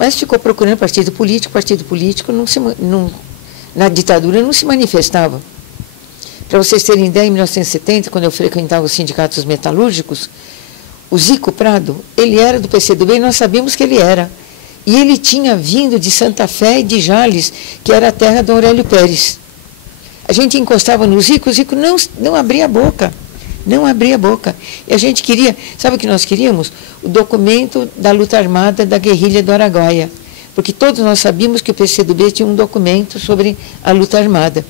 mas ficou procurando partido político na ditadura não se manifestava. Para vocês terem ideia, em 1970, quando eu frequentava os sindicatos metalúrgicos, o Zico Prado, ele era do PCdoB e nós sabíamos que ele era. E ele tinha vindo de Santa Fé e de Jales, que era a terra do Aurélio Pérez. A gente encostava no Zico, o Zico não abria a boca. Não abria a boca. E a gente queria, sabe o que nós queríamos? O documento da luta armada da guerrilha do Araguaia. Porque todos nós sabíamos que o PCdoB tinha um documento sobre a luta armada.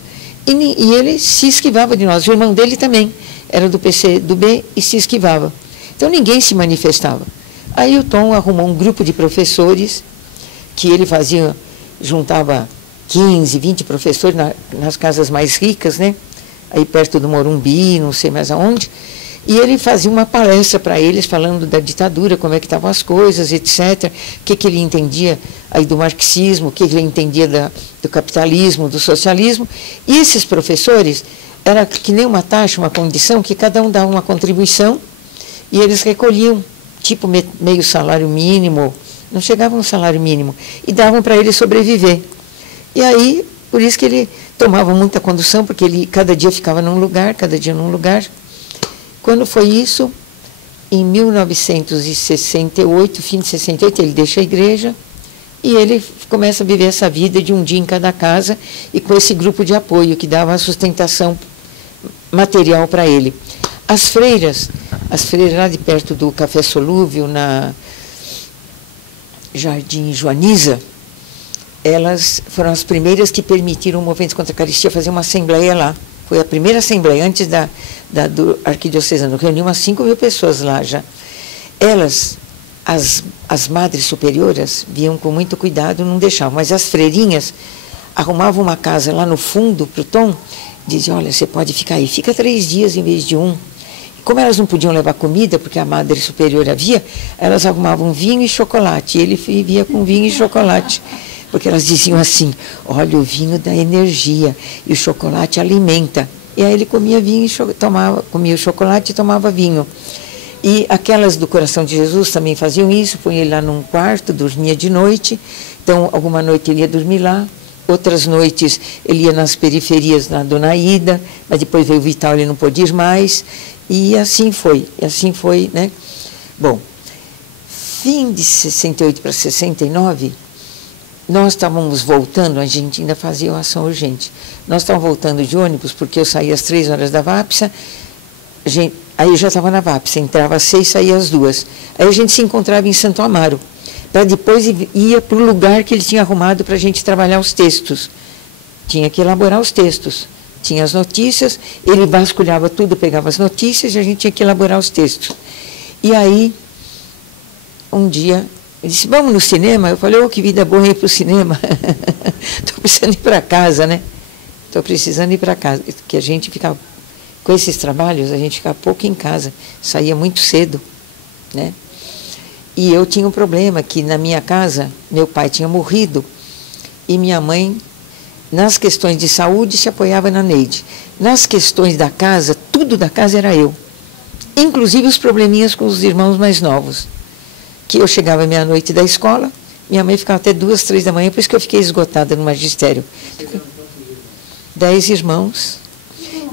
E ele se esquivava de nós. O irmão dele também era do PCdoB e se esquivava. Então ninguém se manifestava. Aí o Tom arrumou um grupo de professores que ele fazia, juntava 15, 20 professores nas casas mais ricas, né? Aí perto do Morumbi, não sei mais aonde. E ele fazia uma palestra para eles, falando da ditadura, como é que estavam as coisas, etc. O que ele entendia aí do marxismo, o que ele entendia do capitalismo, do socialismo. E esses professores, era que nem uma taxa, uma condição, que cada um dava uma contribuição e eles recolhiam, tipo meio salário mínimo, não chegava a um salário mínimo, e davam para ele sobreviver. E aí, por isso que ele tomava muita condução, porque ele cada dia ficava num lugar, cada dia num lugar. Quando foi isso, em 1968, fim de 68, ele deixa a igreja e ele começa a viver essa vida de um dia em cada casa e com esse grupo de apoio que dava a sustentação material para ele. As freiras lá de perto do Café Solúvel, na Jardim Joaniza, elas foram as primeiras que permitiram o Movimento contra a Caristia fazer uma assembleia lá. Foi a primeira assembleia, antes do Arquidiocesano, reuniu umas 5.000 pessoas lá já. Elas, as madres superioras, viam com muito cuidado, não deixavam, mas as freirinhas arrumavam uma casa lá no fundo para o Tom, diziam, olha, você pode ficar aí, fica 3 dias em vez de 1. Como elas não podiam levar comida, porque a madre superior havia, elas arrumavam vinho e chocolate, e ele vivia com vinho e chocolate. Porque elas diziam assim, olha, o vinho dá energia e o chocolate alimenta. E aí ele comia vinho e comia o chocolate e tomava vinho. E aquelas do Coração de Jesus também faziam isso, punham ele lá num quarto, dormia de noite. Então, alguma noite ele ia dormir lá, outras noites ele ia nas periferias na Dona Ida, mas depois veio o Vital, ele não pôde ir mais. E assim foi, né? Bom, fim de 68 para 69... nós estávamos voltando, a gente ainda fazia ação urgente. Nós estávamos voltando de ônibus, porque eu saía às 3 horas da VAPSA, aí eu já estava na VAPSA, entrava às 6, saía às 2. Aí a gente se encontrava em Santo Amaro, para depois ia para o lugar que ele tinha arrumado para a gente trabalhar os textos. Tinha que elaborar os textos. Tinha as notícias, ele vasculhava tudo, pegava as notícias e a gente tinha que elaborar os textos. E aí, um dia... ele disse, vamos no cinema? Eu falei, que vida boa ir para o cinema. Estou precisando ir para casa, né? Estou precisando ir para casa. Porque a gente ficava, com esses trabalhos, a gente ficava pouco em casa. Saía muito cedo, né? E eu tinha um problema, que na minha casa, meu pai tinha morrido e minha mãe, nas questões de saúde, se apoiava na Neide. Nas questões da casa, tudo da casa era eu. Inclusive os probleminhas com os irmãos mais novos. Que eu chegava meia-noite da escola, minha mãe ficava até 2, 3 da manhã, por isso que eu fiquei esgotada no magistério. 10 irmãos,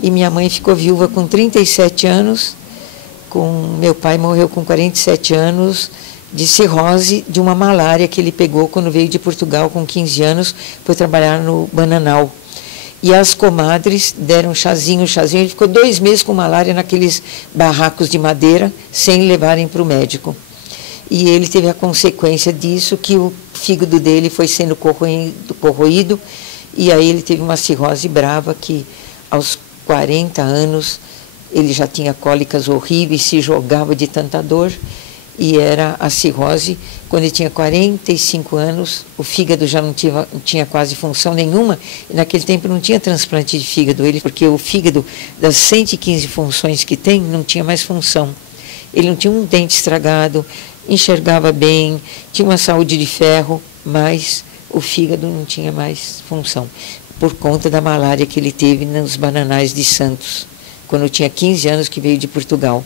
e minha mãe ficou viúva com 37 anos, meu pai morreu com 47 anos, de cirrose, de uma malária que ele pegou quando veio de Portugal com 15 anos, foi trabalhar no Bananal. E as comadres deram chazinho, ele ficou 2 meses com malária naqueles barracos de madeira, sem levarem para o médico. E ele teve a consequência disso, que o fígado dele foi sendo corroído, e aí ele teve uma cirrose brava, que aos 40 anos ele já tinha cólicas horríveis, se jogava de tanta dor, e era a cirrose. Quando ele tinha 45 anos, o fígado já não tinha quase função nenhuma, e naquele tempo não tinha transplante de fígado, porque o fígado, das 115 funções que tem, não tinha mais função. Ele não tinha um dente estragado, enxergava bem, tinha uma saúde de ferro, mas o fígado não tinha mais função, por conta da malária que ele teve nos Bananais de Santos, quando eu tinha 15 anos, que veio de Portugal.